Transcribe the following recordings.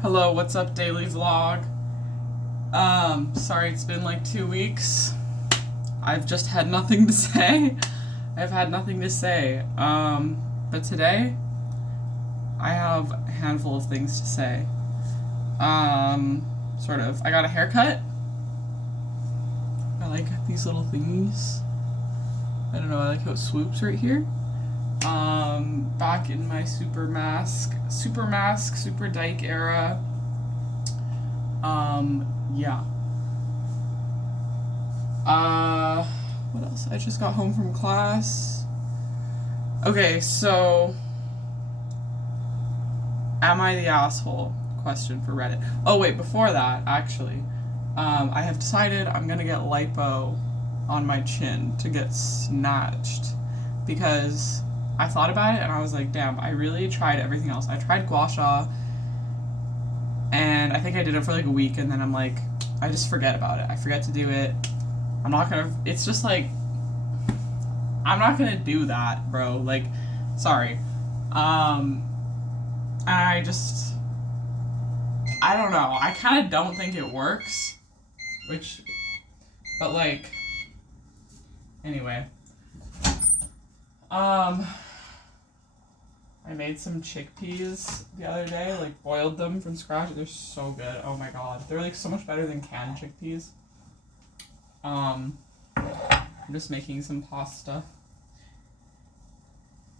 Hello, what's up, daily vlog? Sorry it's been like 2 weeks. I've just had nothing to say. I've had nothing to say. But today, I have a handful of things to say. Sort of. I got a haircut. I like these little thingies. I don't know, I like how it swoops right here. Back in my super dyke era. Yeah. What else? I just got home from class. Okay, so am I the asshole? Question for Reddit. Oh wait, before that, actually, I have decided I'm gonna get lipo on my chin to get snatched because I thought about it and I was like, damn, I really tried everything else. I tried gua sha and I think I did it for like a week and then I'm like, I just forget about it. I forget to do it. It's just like, I'm not gonna do that, bro. Like, sorry. I don't know. I kind of don't think it works. But like, anyway. I made some chickpeas the other day, like boiled them from scratch. They're so good. Oh my god. They're like so much better than canned chickpeas. I'm just making some pasta.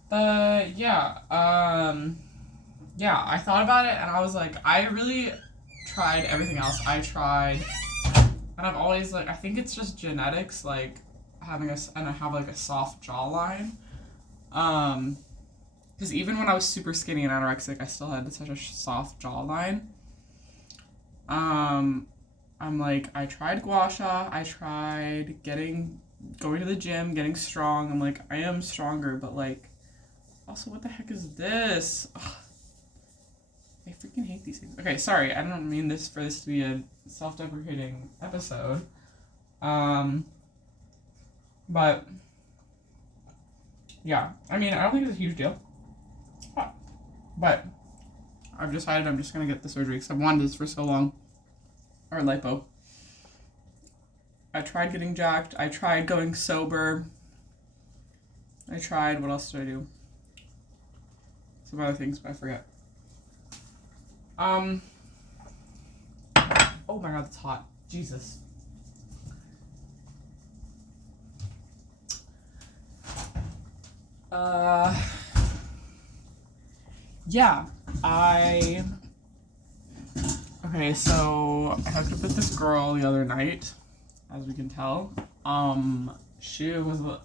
But yeah, I thought about it and I was like, I really tried everything else. And I've always like, I think it's just genetics, like and I have like a soft jawline. Because even when I was super skinny and anorexic, I still had such a soft jawline. I'm like, I tried gua sha, I tried going to the gym, getting strong. I'm like, I am stronger, but like, also, what the heck is this? Ugh. I freaking hate these things. Okay, sorry, I don't mean for this to be a self-deprecating episode. But, yeah, I mean, I don't think it's a huge deal. But I've decided I'm just going to get the surgery because I've wanted this for so long. Or lipo. I tried getting jacked. I tried going sober. What else did I do? Some other things, but I forget. Oh my god, it's hot. Jesus. Yeah, okay, so I hooked up with this girl the other night, as we can tell. She was a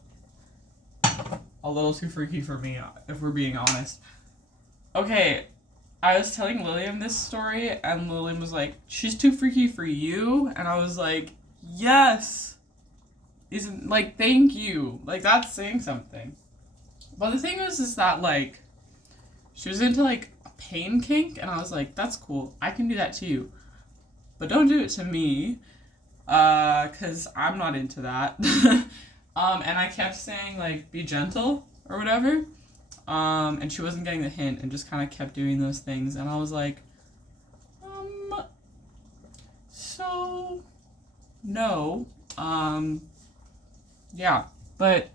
little too freaky for me, if we're being honest. Okay, I was telling Lillian this story, and Lillian was like, she's too freaky for you? And I was like, yes! Thank you. Like, that's saying something. But the thing is that, like, she was into, like, a pain kink, and I was like, that's cool. I can do that to you. But don't do it to me, because I'm not into that. And I kept saying, like, be gentle, or whatever. And she wasn't getting the hint, and just kind of kept doing those things. And I was like, so, no. Yeah. But,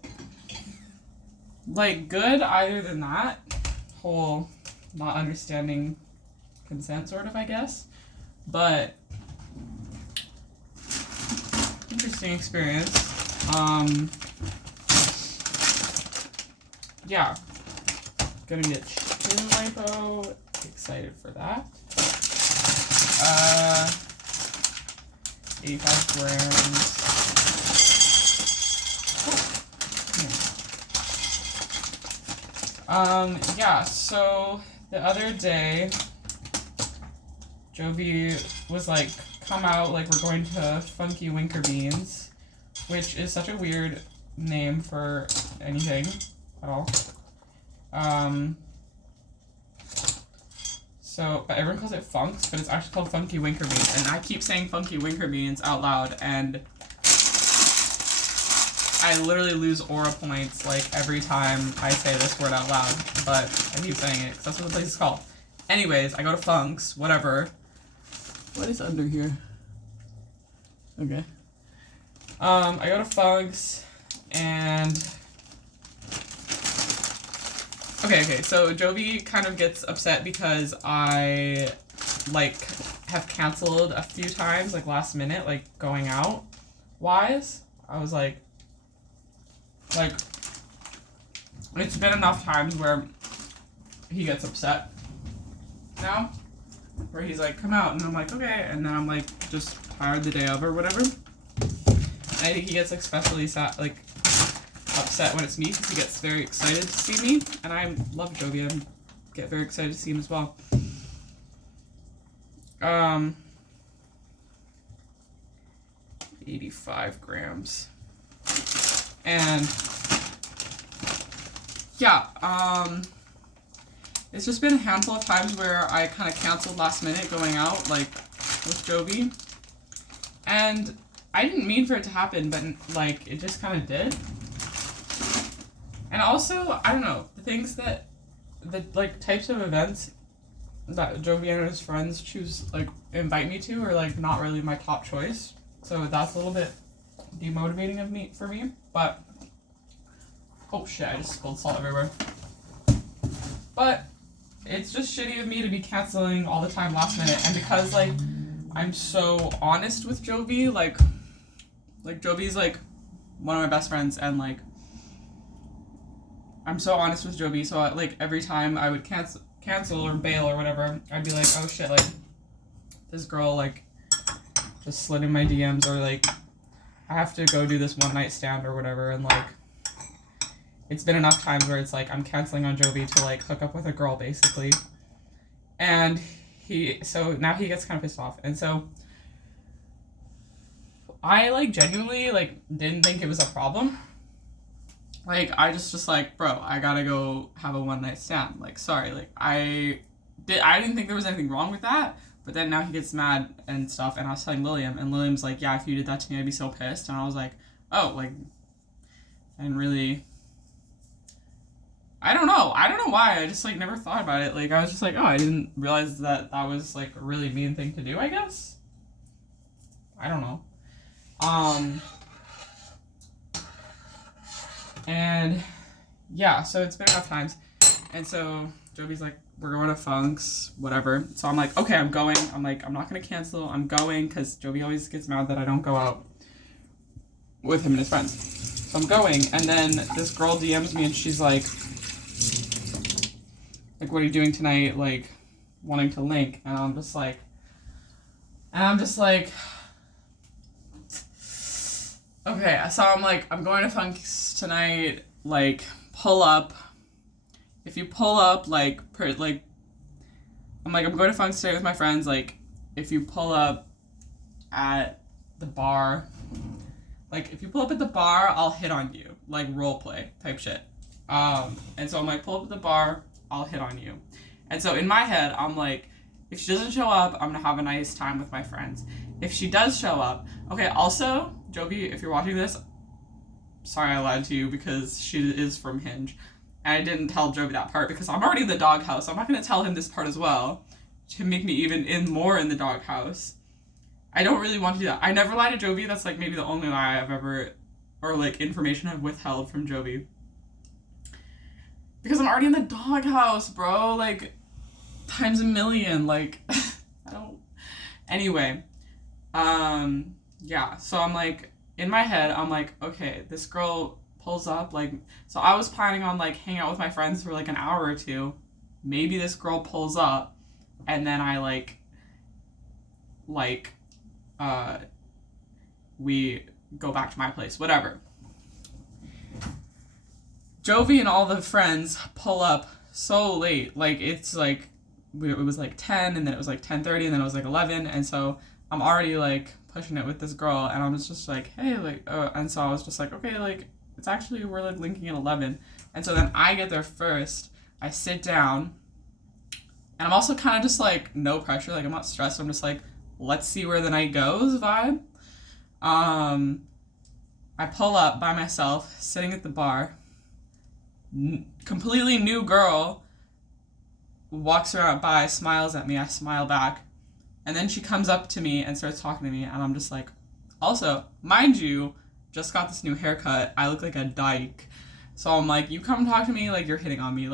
like, good either than that. Whole not understanding consent, sort of, I guess. But interesting experience. Yeah. Gonna get chin lipo. Excited for that. 85 grams. Yeah, so the other day, Jovi was like, come out, like, we're going to Funky Winker Beans, which is such a weird name for anything at all. But everyone calls it Funks, but it's actually called Funky Winker Beans, and I keep saying Funky Winker Beans out loud, and I literally lose aura points, like, every time I say this word out loud, but I keep saying it, because that's what the place is called. Anyways, I go to Funk's, whatever. What is under here? Okay. I go to Funk's and okay, so Jovi kind of gets upset because I like have canceled a few times, like last minute, like going out wise. I was like it's been enough times where he gets upset now, where he's like, come out, and I'm like, okay, and then I'm like just tired the day of or whatever. And I think he gets especially sad, like upset when it's me, because he gets very excited to see me, and I love Jovi. I get very excited to see him as well. 85 grams. And yeah, it's just been a handful of times where I kind of canceled last minute going out, like with Jovi, and I didn't mean for it to happen, but like it just kind of did. And also, I don't know, the like types of events that Jovi and his friends choose, like invite me to, are like not really my top choice. So that's a little bit demotivating for me. But oh shit, I just spilled salt everywhere. But it's just shitty of me to be canceling all the time last minute, and because like I'm so honest with Jovi, like Jovi's like one of my best friends, and like I'm so honest with Jovi, so like every time I would cancel or bail or whatever, I'd be like, oh shit, like this girl like just slid in my DMs, or like I have to go do this one night stand or whatever, and like it's been enough times where it's like I'm canceling on Jovi to like hook up with a girl basically, and so now he gets kind of pissed off, and so I like genuinely like didn't think it was a problem. Like, I just like, bro, I gotta go have a one night stand. Like, sorry, like, I didn't think there was anything wrong with that, but then now he gets mad and stuff, and I was telling Lilium, and Lilium's like, yeah, if you did that to me, I'd be so pissed, and I was like, oh, like, I didn't really, I don't know why, I just, like, never thought about it. Like, I was just like, oh, I didn't realize that was, like, a really mean thing to do, I guess? I don't know. And yeah, so it's been enough times, and so Jovi's like, we're going to Funk's, whatever. So I'm like, okay, I'm going. I'm like, I'm not gonna cancel. I'm going, because Jovi always gets mad that I don't go out with him and his friends. So I'm going, and then this girl DMs me, and she's like, what are you doing tonight? Like, wanting to link, and I'm just like, okay, so I'm like, I'm going to Funk's tonight, like, pull up. If you pull up, like, I'm like, I'm going to Funk's tonight with my friends, like, if you pull up at the bar, I'll hit on you, like, role play type shit. And so I'm like, pull up at the bar, I'll hit on you. And so in my head, I'm like, if she doesn't show up, I'm gonna have a nice time with my friends. If she does show up, okay, also, Jovi, if you're watching this, sorry I lied to you, because she is from Hinge. And I didn't tell Jovi that part because I'm already in the doghouse. So I'm not going to tell him this part as well to make me even more in the doghouse. I don't really want to do that. I never lie to Jovi. That's like maybe the only lie I've ever, or like information I've withheld from Jovi. Because I'm already in the doghouse, bro. Like, times a million. Like, I don't. Anyway. Yeah. So I'm like, in my head, I'm like, okay, this girl pulls up, like, so I was planning on, like, hanging out with my friends for, like, an hour or two. Maybe this girl pulls up, and then I, we go back to my place, whatever. Jovi and all the friends pull up so late, like, it's, like, it was, like, 10, and then it was, like, 10:30, and then it was, like, 11, and so I'm already, like, pushing it with this girl, and I was just like, hey, like, and so I was just like, okay, like, it's actually, we're, like, linking at 11, and so then I get there first, I sit down, and I'm also kind of just, like, no pressure, like, I'm not stressed, I'm just, like, let's see where the night goes vibe. I pull up by myself, sitting at the bar, completely new girl, walks around by, smiles at me, I smile back, and then she comes up to me and starts talking to me, and I'm just like, also, mind you, just got this new haircut, I look like a dyke, so I'm like, you come talk to me like you're hitting on me,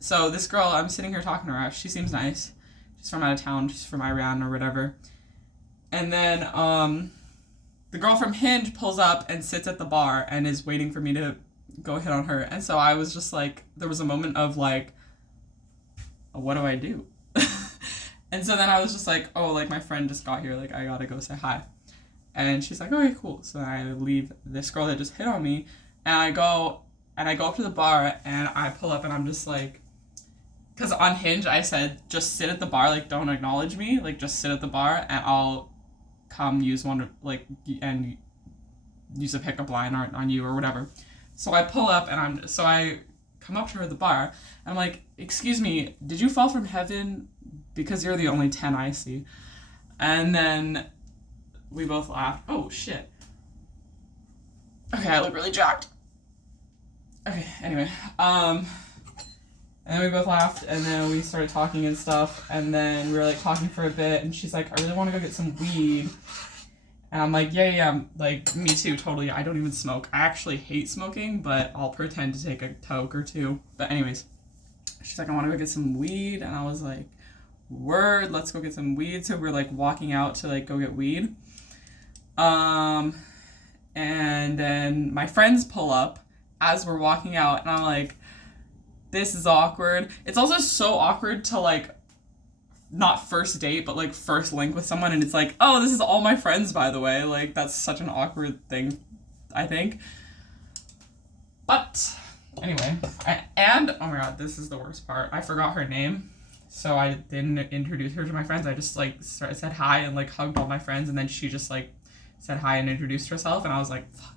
so this girl, I'm sitting here talking to her, she seems nice, she's from out of town, she's from Iran or whatever, and then, the girl from Hinge pulls up and sits at the bar and is waiting for me to go hit on her. And so I was just like, there was a moment of like, what do I do? And so then I was just like, oh, like my friend just got here. Like I gotta go say hi. And she's like, okay, cool. So I leave this girl that just hit on me and I go up to the bar and I pull up and I'm just like, because on Hinge I said, just sit at the bar. Like don't acknowledge me. Like just sit at the bar and I'll come use one like and use a pickup line on you or whatever. So I pull up and I come up to her at the bar and I'm like, excuse me, did you fall from heaven? Because you're the only 10 I see. And then we both laughed. Oh shit. Okay, I look really jacked. Okay, anyway. And then we both laughed and then we started talking and stuff and then we were like talking for a bit and she's like, I really want to go get some weed. And I'm like, yeah, like, me too, totally. I don't even smoke. I actually hate smoking, but I'll pretend to take a toke or two. But anyways, she's like, I want to go get some weed. And I was like, word, let's go get some weed. So we're, like, walking out to, like, go get weed. And then my friends pull up as we're walking out. And I'm like, this is awkward. It's also so awkward to, like, not first date, but like first link with someone and it's like, oh, this is all my friends, by the way. Like that's such an awkward thing, I think. But anyway, oh my god, this is the worst part. I forgot her name, so I didn't introduce her to my friends. I just like said hi and like hugged all my friends and then she just like said hi and introduced herself and I was like, fuck.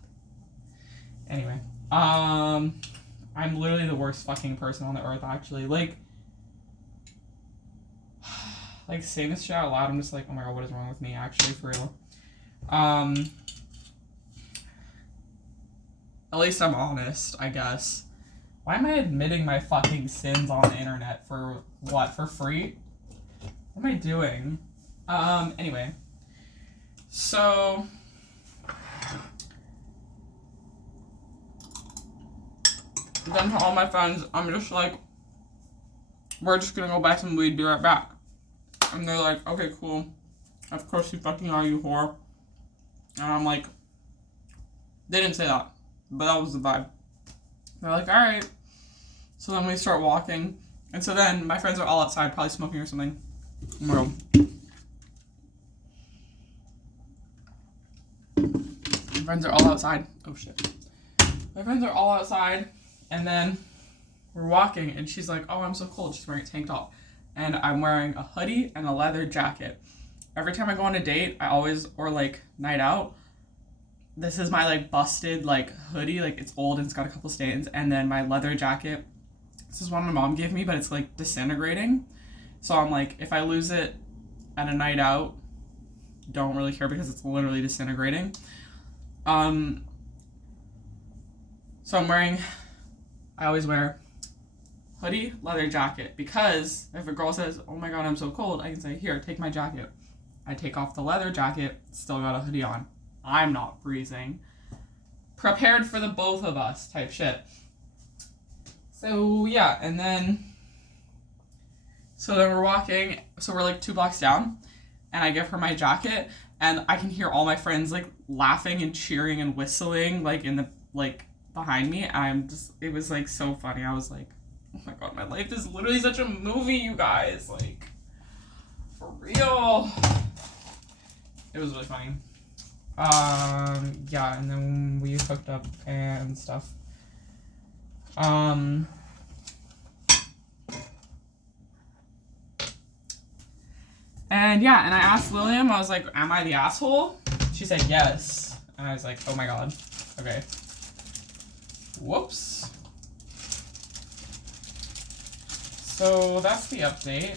Anyway, I'm literally the worst fucking person on the earth, actually. Like, saying this shit out loud, I'm just like, oh my god, what is wrong with me, actually, for real. At least I'm honest, I guess. Why am I admitting my fucking sins on the internet? For what? For free? What am I doing? Anyway. So... then to all my friends, I'm just like, we're just gonna go buy some weed, be right back. And they're like, okay, cool. Of course you fucking are, you whore. And I'm like, they didn't say that, but that was the vibe. They're like, alright. So then we start walking. And so then my friends are all outside, probably smoking or something. My friends are all outside. Oh shit. My friends are all outside. And then we're walking and she's like, oh, I'm so cold. She's wearing a tank top. And I'm wearing a hoodie and a leather jacket. Every time I go on a date, or like night out, this is my like busted like hoodie, like it's old and it's got a couple stains, and then my leather jacket, this is one my mom gave me, but it's like disintegrating. So I'm like, if I lose it at a night out, don't really care because it's literally disintegrating. So I always wear hoodie, leather jacket, because if a girl says, oh my god, I'm so cold, I can say, here, take my jacket. I take off the leather jacket, still got a hoodie on. I'm not freezing. Prepared for the both of us type shit. So yeah, and then we're walking, so we're like 2 blocks down, and I give her my jacket, and I can hear all my friends like laughing and cheering and whistling like in the like behind me. It was like so funny. I was like, oh my god, my life is literally such a movie, you guys. Like, for real. It was really funny. Yeah, and then we hooked up and stuff. And yeah, and I asked Lillian, I was like, am I the asshole? She said yes. And I was like, oh my god. Okay. Whoops. So that's the update.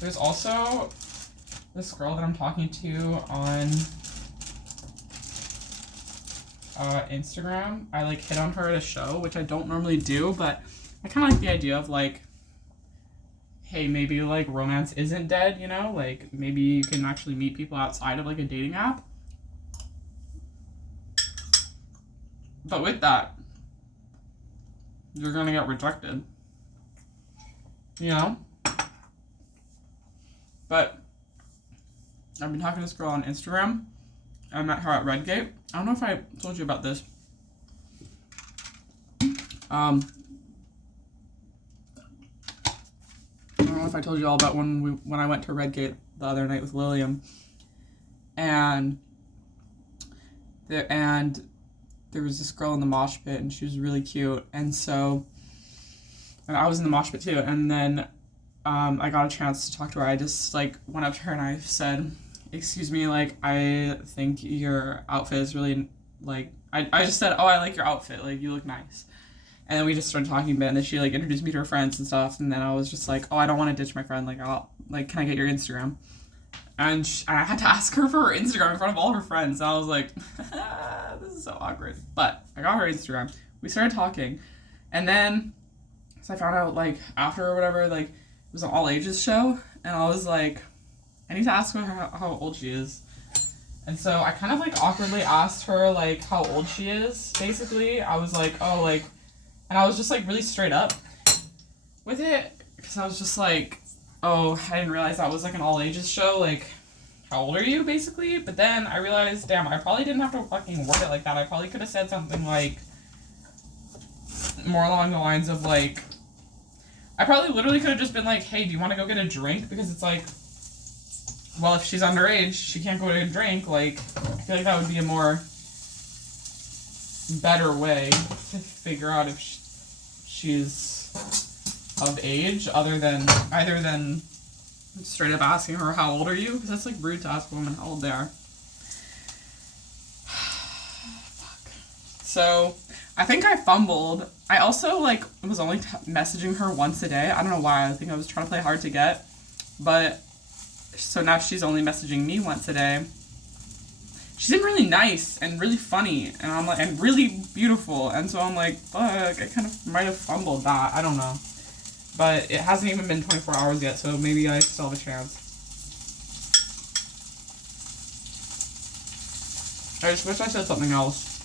There's also this girl that I'm talking to on Instagram. I like hit on her at a show, which I don't normally do, but I kind of like the idea of like, hey, maybe like romance isn't dead, you know? Like maybe you can actually meet people outside of like a dating app. But with that, you're gonna get rejected. You know? But I've been talking to this girl on Instagram. I met her at Redgate. I don't know if I told you about this. I don't know if I told you all about when I went to Redgate the other night with Lillian, and there was this girl in the mosh pit, and she was really cute, and I was in the mosh pit too, and then I got a chance to talk to her. I just like went up to her and I said, "Excuse me, like I think your outfit is really like." I just said, "Oh, I like your outfit. Like you look nice." And then we just started talking a bit, and then she like introduced me to her friends and stuff. And then I was just like, "Oh, I don't want to ditch my friend. Like, can I get your Instagram?" And I had to ask her for her Instagram in front of all her friends. And I was like, "This is so awkward." But I got her Instagram. We started talking, and then so I found out like after or whatever, like it was an all ages show, and I was like, I need to ask her how old she is. And so I kind of like awkwardly asked her like how old she is. Basically, I was like, "Oh, like." And I was just, like, really straight up with it. Because I was just like, oh, I didn't realize that was, like, an all-ages show. Like, how old are you, basically? But then I realized, damn, I probably didn't have to fucking word it like that. I probably could have said something, like, more along the lines of, like... I probably literally could have just been like, hey, do you want to go get a drink? Because it's like, well, if she's underage, she can't go to a drink. Like, I feel like that would be a more... better way to figure out if she's of age either than straight up asking her how old are you, because that's like rude to ask a woman how old they are. Fuck. So I think I fumbled. I also like was only messaging her once a day. I don't know why. I think I was trying to play hard to get, but so now she's only messaging me once a day. She seemed really nice and really funny, and I'm like, and really beautiful, and so I'm like, fuck, I kind of might have fumbled that. I don't know, but it hasn't even been 24 hours yet, so maybe I still have a chance. I just wish I said something else.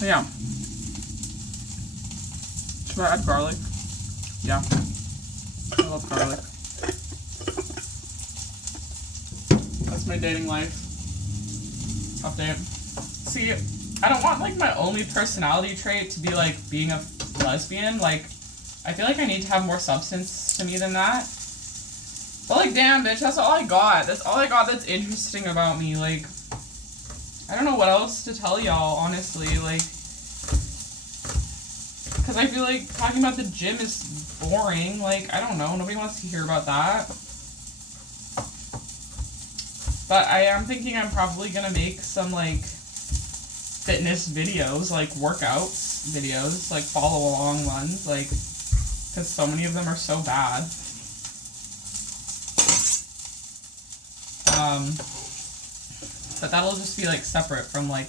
Yeah. Should I add garlic? Yeah. I love garlic. That's my dating life update. See, I don't want, like, my only personality trait to be, like, being a lesbian. Like, I feel like I need to have more substance to me than that. But, like, damn, bitch, that's all I got. That's all I got that's interesting about me. Like, I don't know what else to tell y'all, honestly. Like, because I feel like talking about the gym is boring. Like, I don't know. Nobody wants to hear about that. But I am thinking I'm probably going to make some, like, fitness videos, like, workouts videos, like, follow along ones, like, because so many of them are so bad. But that'll just be, like, separate from, like,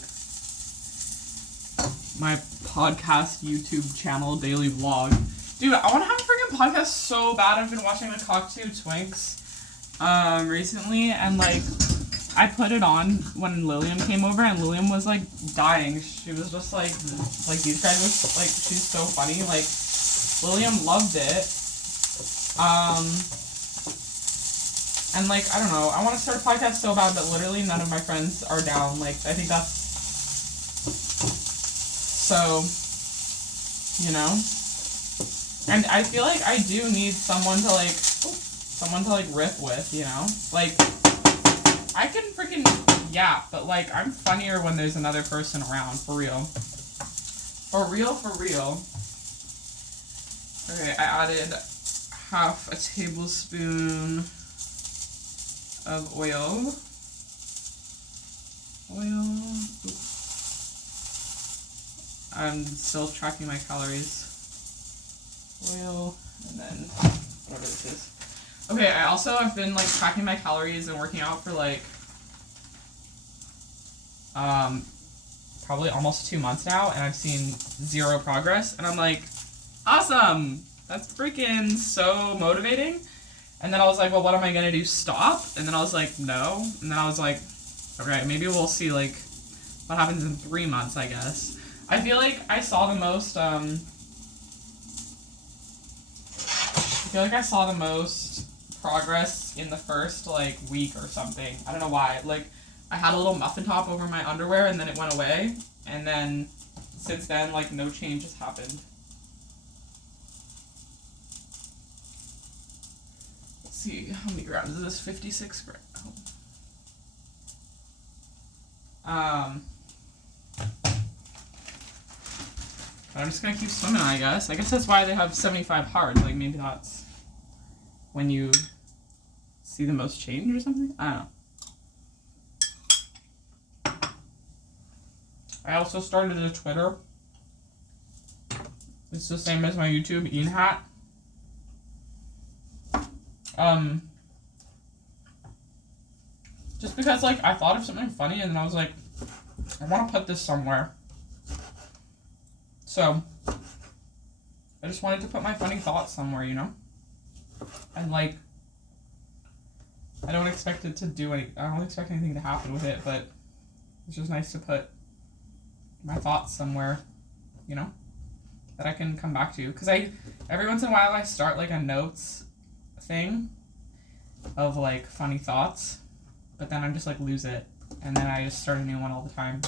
my podcast YouTube channel daily vlog. Dude, I want to have a freaking podcast so bad. I've been watching the Cockatoo Twinks recently, and like I put it on when Lillian came over, and Lillian was like dying. She was just like these guys was like, she's so funny. Like Lillian loved it. And like I don't know, I want to start a podcast so bad, but literally none of my friends are down. Like I think that's so, you know. And I feel like I do need someone to like riff with, you know? Like, I can freaking yap, but like, I'm funnier when there's another person around, for real. For real, for real. Okay, I added half a tablespoon of oil. Oops. I'm still tracking my calories. Oil, and then whatever this is. Okay, I also have been like tracking my calories and working out for like probably almost 2 months now, and I've seen 0 progress, and I'm like, awesome! That's freaking so motivating. And then I was like, well, what am I gonna do? Stop? And then I was like, no. And then I was like, okay, maybe we'll see, like, what happens in 3 months, I guess. I feel like I saw the most, progress in the first, like, week or something. I don't know why. Like, I had a little muffin top over my underwear, and then it went away. And then, since then, like, no change has happened. Let's see, how many grams is this? 56 grams. Oh. I'm just gonna keep swimming, I guess. I guess that's why they have 75 hard. Like, maybe that's when you see the most change or something? I don't know. I also started a Twitter. It's the same as my YouTube, Ian Hat. Just because, like, I thought of something funny and then I was like, I want to put this somewhere. So, I just wanted to put my funny thoughts somewhere, you know? And, like, I don't expect it to do I don't expect anything to happen with it, but it's just nice to put my thoughts somewhere, you know? That I can come back to. Because every once in a while I start, like, a notes thing of, like, funny thoughts, but then I just, like, lose it. And then I just start a new one all the time.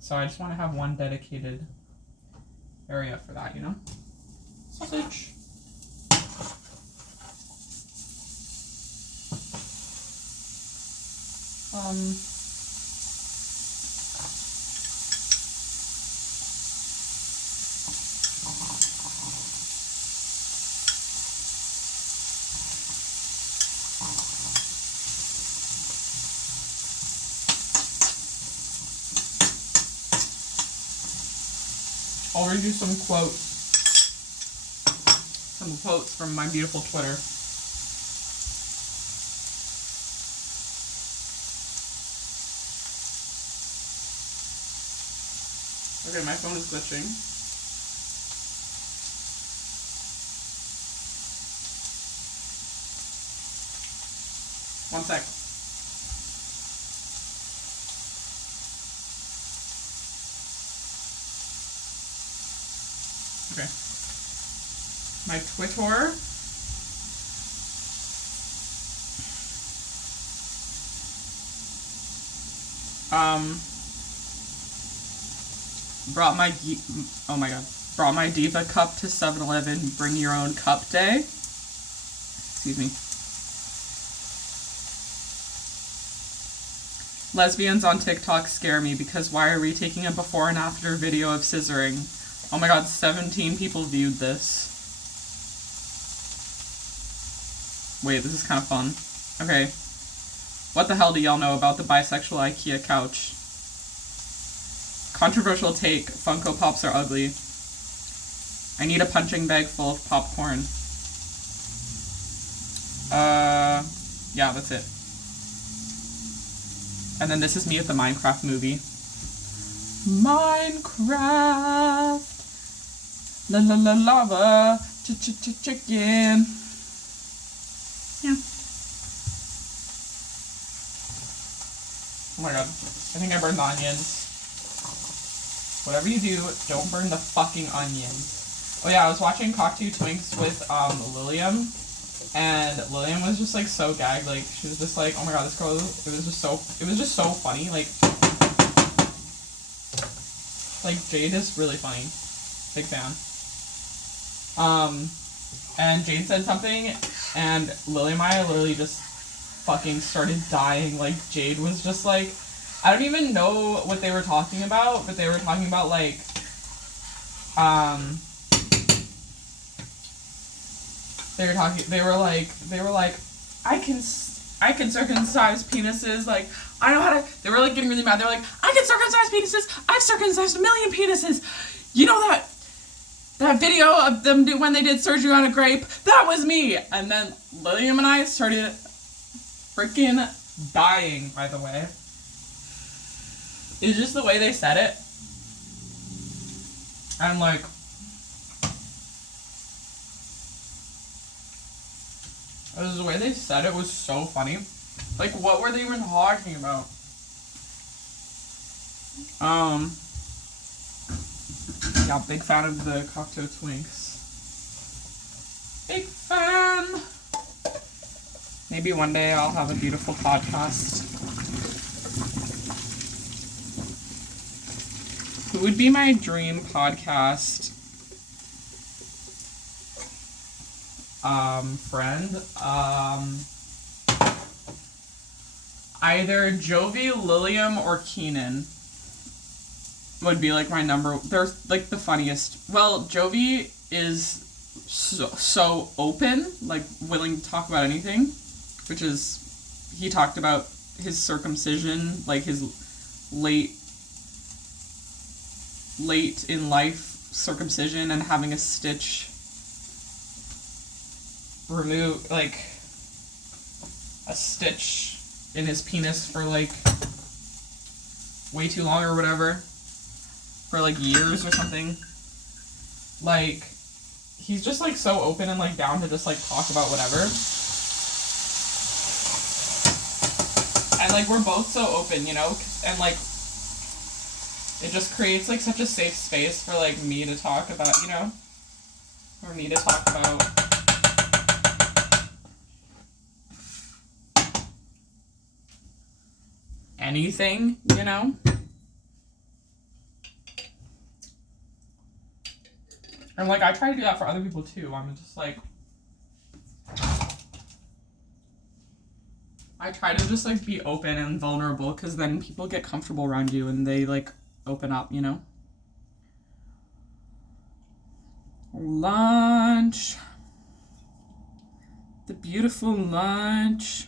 So I just want to have one dedicated area for that, you know? Sausage. I'll read you some quotes. Some quotes from my beautiful Twitter. Okay, my phone is glitching. One sec. Okay. My Twitter. Brought my Diva cup to 7-Eleven. Bring your own cup day. Excuse me. Lesbians on TikTok scare me because why are we taking a before and after video of scissoring? Oh my god, 17 people viewed this. Wait, this is kind of fun. Okay. What the hell do y'all know about the bisexual IKEA couch? Controversial take. Funko Pops are ugly. I need a punching bag full of popcorn. Yeah, that's it. And then this is me at the Minecraft movie. Minecraft. La la la lava. Chicken. Yeah. Oh my god. I think I burned the onions. Whatever you do, don't burn the fucking onions. Oh yeah, I was watching Cocktail Twinks with Lilliam, and Lilliam was just like so gagged. Like she was just like, oh my god, this girl. It was just so funny. Like Jade is really funny. Big fan. And Jade said something, and Lily and I literally just fucking started dying. Like Jade was just like, I don't even know what they were talking about, but they were talking about like, they were like, I can circumcise penises, like, I know how to, they were like getting really mad, they were like, I can circumcise penises, I've circumcised 1 million penises, you know that video of them when they did surgery on a grape, that was me, and then Lilliam and I started freaking dying, by the way. It's just the way they said it. And like, the way they said it was so funny. Like, what were they even talking about? Yeah, big fan of the Cocteau Twinks. Big fan! Maybe one day I'll have a beautiful podcast. Who would be my dream podcast friend? Either Jovi, Lilium, or Keenan would be like my number. They're like the funniest. Well, Jovi is so open, like willing to talk about anything, which is, he talked about his circumcision, like his late in life circumcision and having a stitch removed, like a stitch in his penis for like way too long or whatever, for like years or something. Like, he's just like so open and like down to just like talk about whatever. And like, we're both so open, you know, and like, it just creates like such a safe space for like me to talk about, you know, for me to talk about anything, you know? And like, I try to do that for other people too. I'm just like, I try to just like be open and vulnerable, because then people get comfortable around you and they like open up, you know? Lunch. The beautiful lunch.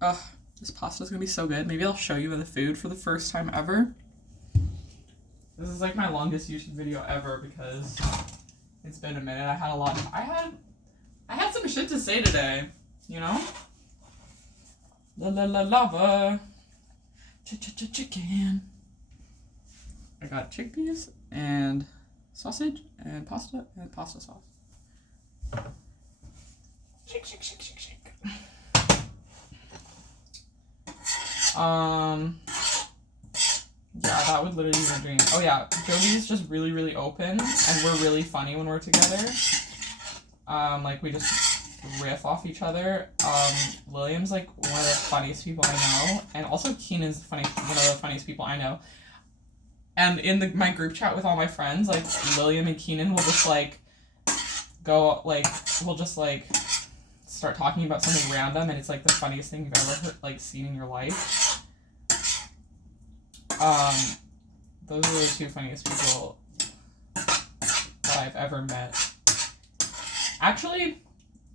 Ugh, this pasta's gonna be so good. Maybe I'll show you the food for the first time ever. This is like my longest YouTube video ever because it's been a minute. I had some shit to say today, you know? Lava. Chicken. I got chickpeas and sausage and pasta sauce. Shake. Yeah, that would literally be my dream. Oh yeah, Jovi is just really, really open, and we're really funny when we're together. Like, we just riff off each other. William's like one of the funniest people I know, and also Keenan's one of the funniest people I know. And in my group chat with all my friends, like, William and Keenan will just like go, like, we'll just like start talking about something random, and it's like the funniest thing you've ever heard, like, seen in your life. Those are the two funniest people that I've ever met. Actually,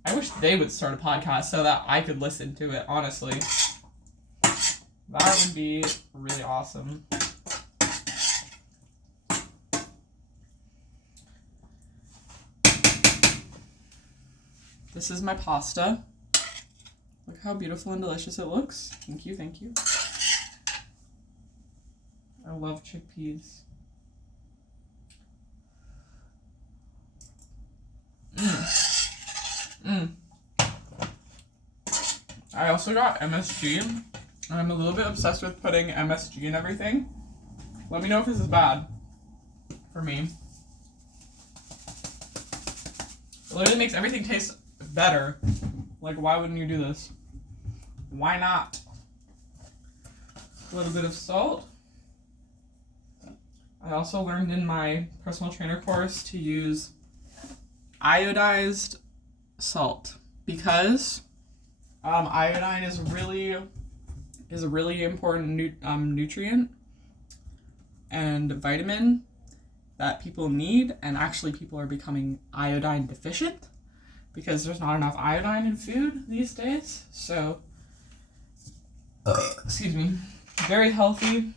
I wish they would start a podcast so that I could listen to it, honestly. That would be really awesome. This is my pasta. Look how beautiful and delicious it looks. Thank you. I love chickpeas. I also got MSG, and I'm a little bit obsessed with putting MSG in everything. Let me know if this is bad for me. It literally makes everything taste better. Like, why wouldn't you do this? Why not? A little bit of salt. I also learned in my personal trainer course to use iodized salt, because iodine is a really important nutrient and vitamin that people need, and actually people are becoming iodine deficient because there's not enough iodine in food these days. So, excuse me, very healthy.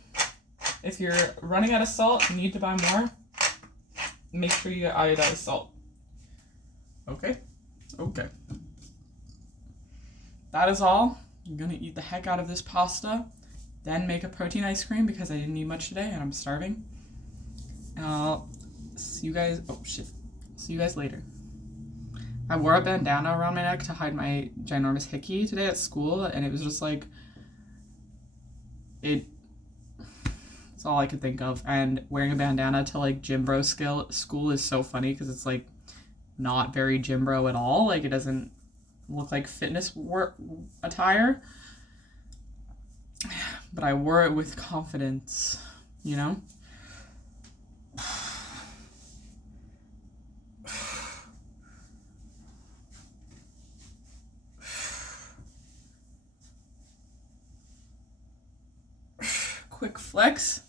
If you're running out of salt, you need to buy more. Make sure you get iodized salt. Okay. That is all. I'm gonna eat the heck out of this pasta, then make a protein ice cream because I didn't eat much today and I'm starving. I'll see you guys. Oh shit. See you guys later. I wore a bandana around my neck to hide my ginormous hickey today at school, and it was just like it. That's all I could think of. And wearing a bandana to like gym bro school is so funny because it's like not very gym bro at all. Like it doesn't look like fitness work attire. But I wore it with confidence, you know? Quick flex.